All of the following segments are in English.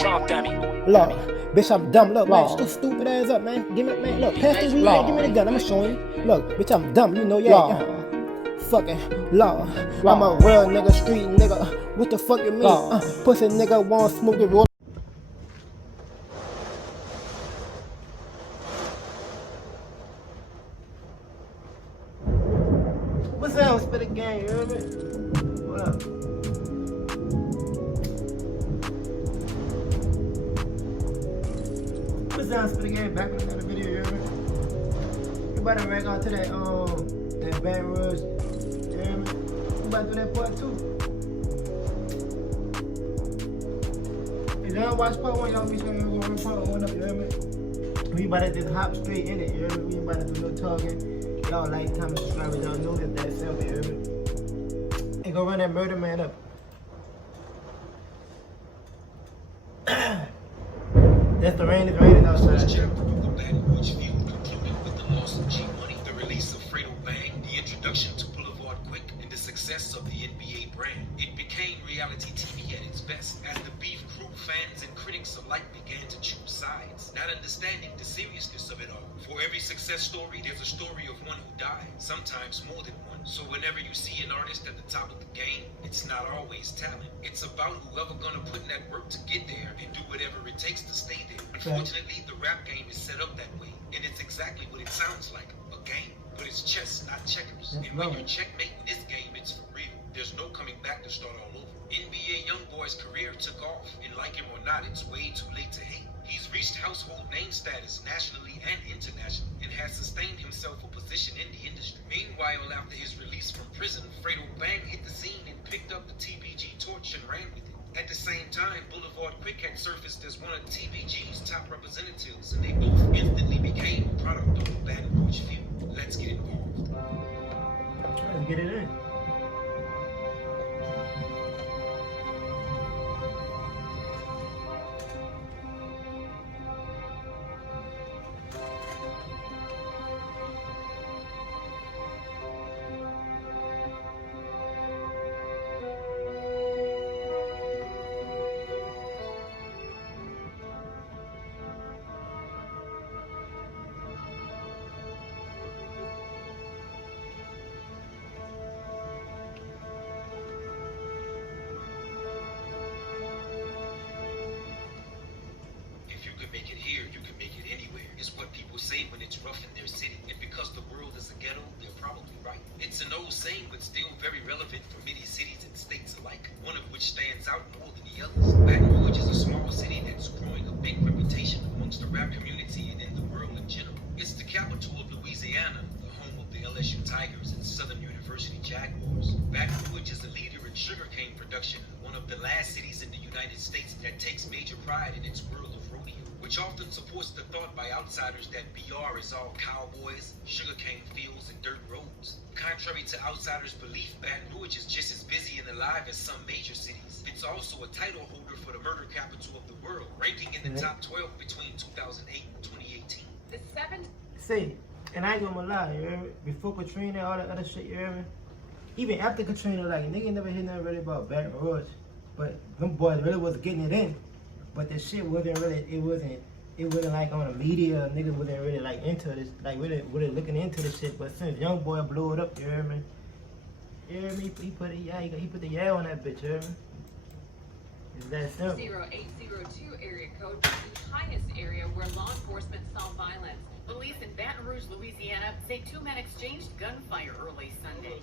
Lord, bitch, I'm dumb. Look, man, shut your stupid ass up, man. Give me, man, look, pass the weed, man, give me the gun. I'ma show you. Look, bitch, I'm dumb. You know, yeah. Fucking Lord, I'm a real nigga, street nigga. What the fuck you mean? Pussy nigga want smoke it, roll. What's that? Spit a game, you hear me? What up? What's that? Spit a game. Back with another video, you hear me? You better rank on to that Baton Rouge. You hear me? You about to do that part 2. If you don't watch part 1, y'all be sure you're gonna run part 1 up, you hear me? We about to just hop straight in it, you hear me? We about to do no talking. Y'all like, comment, subscribe, y'all know that that's simple, you hear me? And go run that murder man up. That's the rain, it's raining outside. First chapter of the Baton Rouge feud concluded with the loss of G Money, the release of Fredo Bang, the introduction to Boulevard Quick, and the success of the NBA brand. It became reality TV at its best, as the beef grew, fans and critics alike began to choose sides, not understanding the seriousness of it all. For every success story, there's a story of one who died, sometimes more than one. So whenever you see an artist at the top of the game, it's not always talent. It's about whoever gonna put in that work to get there and do whatever it takes to stay there. Unfortunately, the rap game is set up that way, and it's exactly what it sounds like, a game. But it's chess, not checkers. And when you're checkmating this game, it's for real. There's no coming back to start all over. NBA Youngboy's career took off, and like him or not, it's way too late to hate. He's reached household name status nationally and internationally, and has sustained himself a position in the industry. Meanwhile, after his release from prison, Fredo Bang hit the scene and picked up the TBG torch and ran with it. At the same time, Boulevard Quick had surfaced as one of TBG's top representatives, and they both instantly became a product of the Baton Rouge feud. Let's get involved. Let's get it in. Make it here, you can make it anywhere. It's what people say when it's rough in their city. And because the world is a ghetto, they're probably right. It's an old saying, but still very relevant for many cities and states alike, one of which stands out more than the others. Baton Rouge is a small city that's growing a big reputation amongst the rap community and in the world in general. It's the capital of Louisiana, the home of the LSU Tigers and Southern University Jaguars. Baton Rouge is a leader in sugarcane production, one of the last cities in the United States that takes major pride in its world of rodeo, which often supports the thought by outsiders that BR is all cowboys, sugarcane fields, and dirt roads. Contrary to outsiders' belief, Baton Rouge is just as busy and alive as some major cities. It's also a title holder for the murder capital of the world, ranking in the top 12 between 2008 and 2018. The seventh. See, and I ain't gonna lie, you hear me? Before Katrina, all that other shit, you hear me? Even after Katrina, like, nigga never hear nothing really about Baton Rouge. But them boys really was getting it in. But the shit wasn't really, it wasn't like on the media, nigga wasn't really like into this, like really looking into the shit. But since Youngboy blew it up, you hear me? You hear me? He put the yeah on that bitch, you hear me? It's that simple. 0802 area code is the highest area where law enforcement saw violence. Police in Baton Rouge, Louisiana say 2 men exchanged gunfire early Sunday.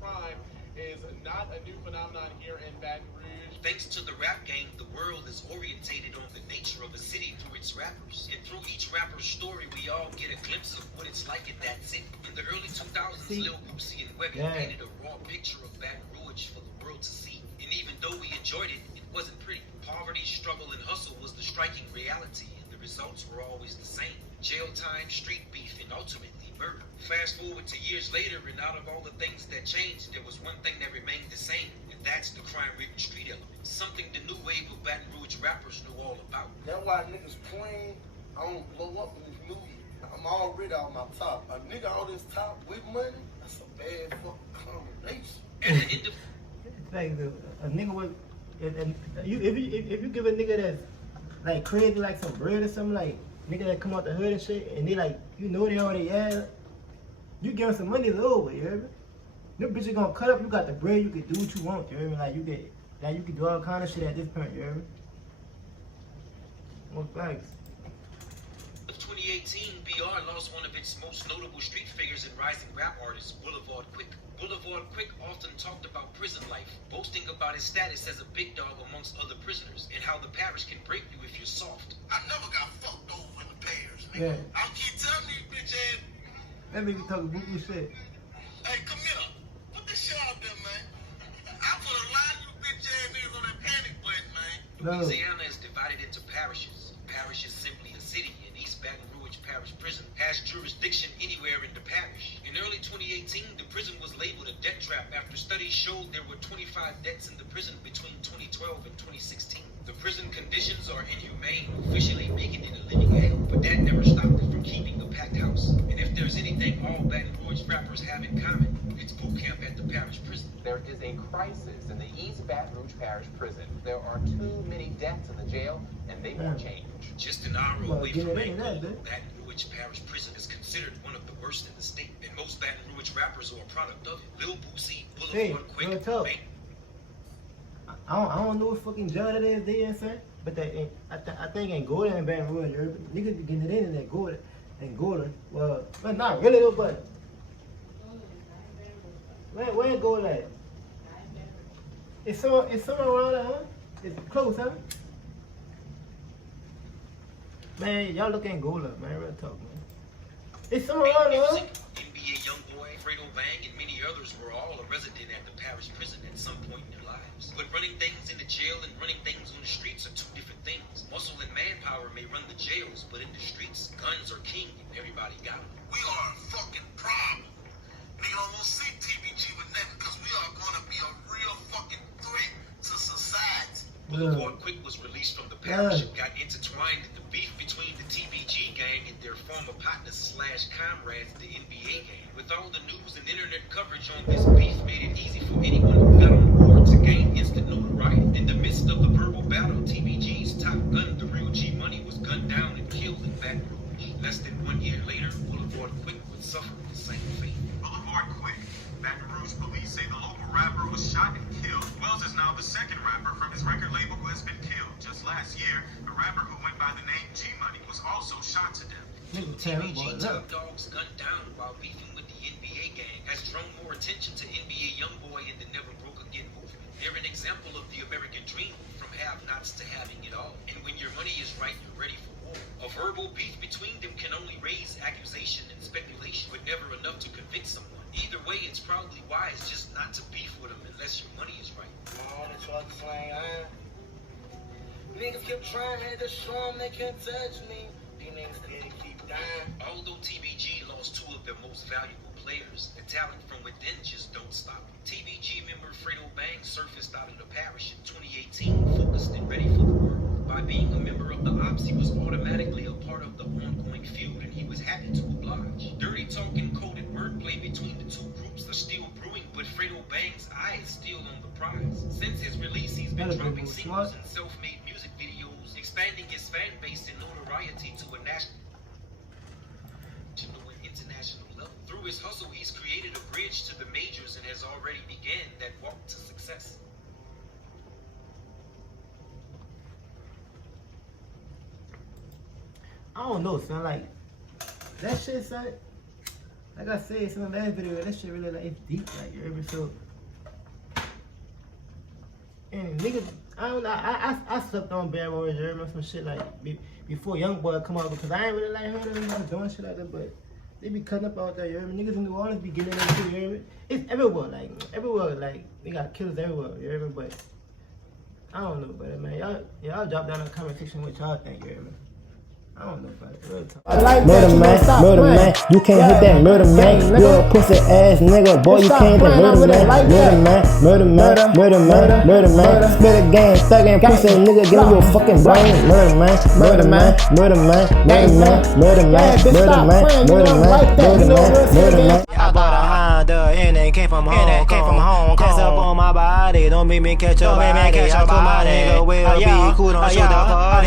Crime is not a new phenomenon here in Baton Rouge. Thanks to the rap game, the world is orientated on the nature of a city through its rappers. And through each rapper's story, we all get a glimpse of what it's like in that city. In the early 2000s, Lil Boosie and Webby painted a raw picture of Baton Rouge for the world to see. And even though we enjoyed it, it wasn't pretty. Poverty, struggle, and hustle was the striking reality, and the results were always the same. Jail time, street beef, and ultimately murder. Fast forward to years later, and out of all the things that changed, there was one thing that remained the same, and that's the crime-ridden street element. Something the new wave of Baton Rouge rappers knew all about. That's why niggas playing, I don't blow up in this movie. I'm already on my top. A nigga on this top with money, that's a bad fucking combination. At the end of like a nigga with And if you give a nigga that's like crazy like some bread or something, like nigga that come out the hood and shit, and they like they already had, you give them some money, it's over, you hear me? Them bitches gonna cut up, you got the bread, you can do what you want, you hear me? Like you can do all kind of shit at this point, you hear me? More facts. 2018, BR lost one of its most notable street figures and rising rap artist, Boulevard Quick. Boulevard Quick often talked about prison life, boasting about his status as a big dog amongst other prisoners, and how the parish can break you if you're soft. I never got fucked over in the pairs, nigga. Yeah. I keep telling these bitch ass. That nigga talking boo-boo shit. Hey, come here. Put this shit out there, man. I put a lot of you bitch ass niggas on that panic button, man. No. Louisiana is divided into parishes. Parish is simply a city, and East Baton Rouge Parish Prison has jurisdiction anywhere in the parish. In early 2018, the prison was labeled a debt trap after studies showed there were 25 deaths in the prison between 2012 and 2016. The prison conditions are inhumane, officially making it a living hell, but that never stopped it from keeping a packed house. And if there's anything all Baton Rouge rappers have in common, it's boot camp at the parish prison. There is a crisis in the East Baton Rouge Parish Prison. There are too many deaths in the jail, and they won't change. Just an hour away from Youngboy, Baton Rouge Parish Prison is considered one of the worst in the state, and most Baton Rouge rappers are a product of it. Lil Boosie, Boulevard Quick, Bang. I don't know what fucking jail it is they in, son, but I think Angola and Baton Rouge, niggas be getting it in Angola. Well, not really though, but where Angola at? It's somewhere around there, huh? It's close, huh? Man, y'all look Angola, man. Real talk, man. It's somewhere around there, huh? NBA Youngboy, Fredo Bang, and many others were all a resident at the parish prison at some point in their lives. But running things in the jail and running things on the streets are two different things. Muscle and manpower may run the jails, but in the streets, guns are king and everybody got them. We are a fucking problem. Nigga don't want to see TBG with nothing because we are going to be a real fucking threat to society. Boulevard Quick was released from the parish and got intertwined in the beef between the TBG gang and their former partners / comrades, the NBA gang. With all the news and internet coverage on this beef made it easy for anyone who got on board to gain instant notoriety. In the midst of the verbal battle, TBG's top gun, the real G Money, was gunned down and killed in Baton Rouge. Less than 1 year later, Boulevard Quick would suffer the same fate. Boulevard Quick. Baton Rouge police say the local rapper was shot and killed. Wells is now the second rapper from his record label who has been killed. Just last year, the rapper who went by the name G Money was also shot to death. TBG top dogs gunned down while beefing with the NBA gang has drawn more attention to NBA Youngboy and the Never Broke Again movement. They're an example of the American dream, from have-nots to having it all. And when your money is right, you're ready for war. A verbal beef between them can only raise accusation and speculation, but never enough to convict someone. Either way, it's probably wise just not to beef with them unless your money is right. All the trucks ain't on. Niggas keep trying to show them they can't touch me. These niggas still keep dying. Although TBG lost two of their most valuable players, the talent from within just don't stop. TBG member Fredo Bang surfaced out of the parish in 2018, focused and ready for the world. By being a member of the Ops, he was automatically a part of the ongoing feud, and he was happy to oblige. Dirty talk and coded wordplay between the two groups are still brewing, but Fredo Bang's eye is still on the prize. Since his release, he's been dropping singles and self-made music videos, expanding his fan base and notoriety to a national and international level. Through his hustle, he's created a bridge to the majors and has already began that walk to success. I don't know, son. Like that shit, son. Like I said in the last video, that shit really like it's deep, like you ever so. And niggas, I don't know. I slept on Bad Boys, you remember some shit like before Youngboy come out because I ain't really like heard of them doing shit like that, but they be cutting up out there, you remember? Niggas in New Orleans be getting into it, you remember? It's everywhere, like they got killers everywhere, you remember? But I don't know, but man, y'all drop down in the comment section what y'all think, you remember? I don't know about it. I like murder man, you can't hit that murder man. You a pussy ass nigga, boy, you can't hit that murder man. Spit a game, thug and pussy nigga, give me your fucking brain. Murder man. I bought a Honda. the end and came from home. Text up on my body, don't make me catch your body. I told my nigga will be cool, don't shoot the fuck.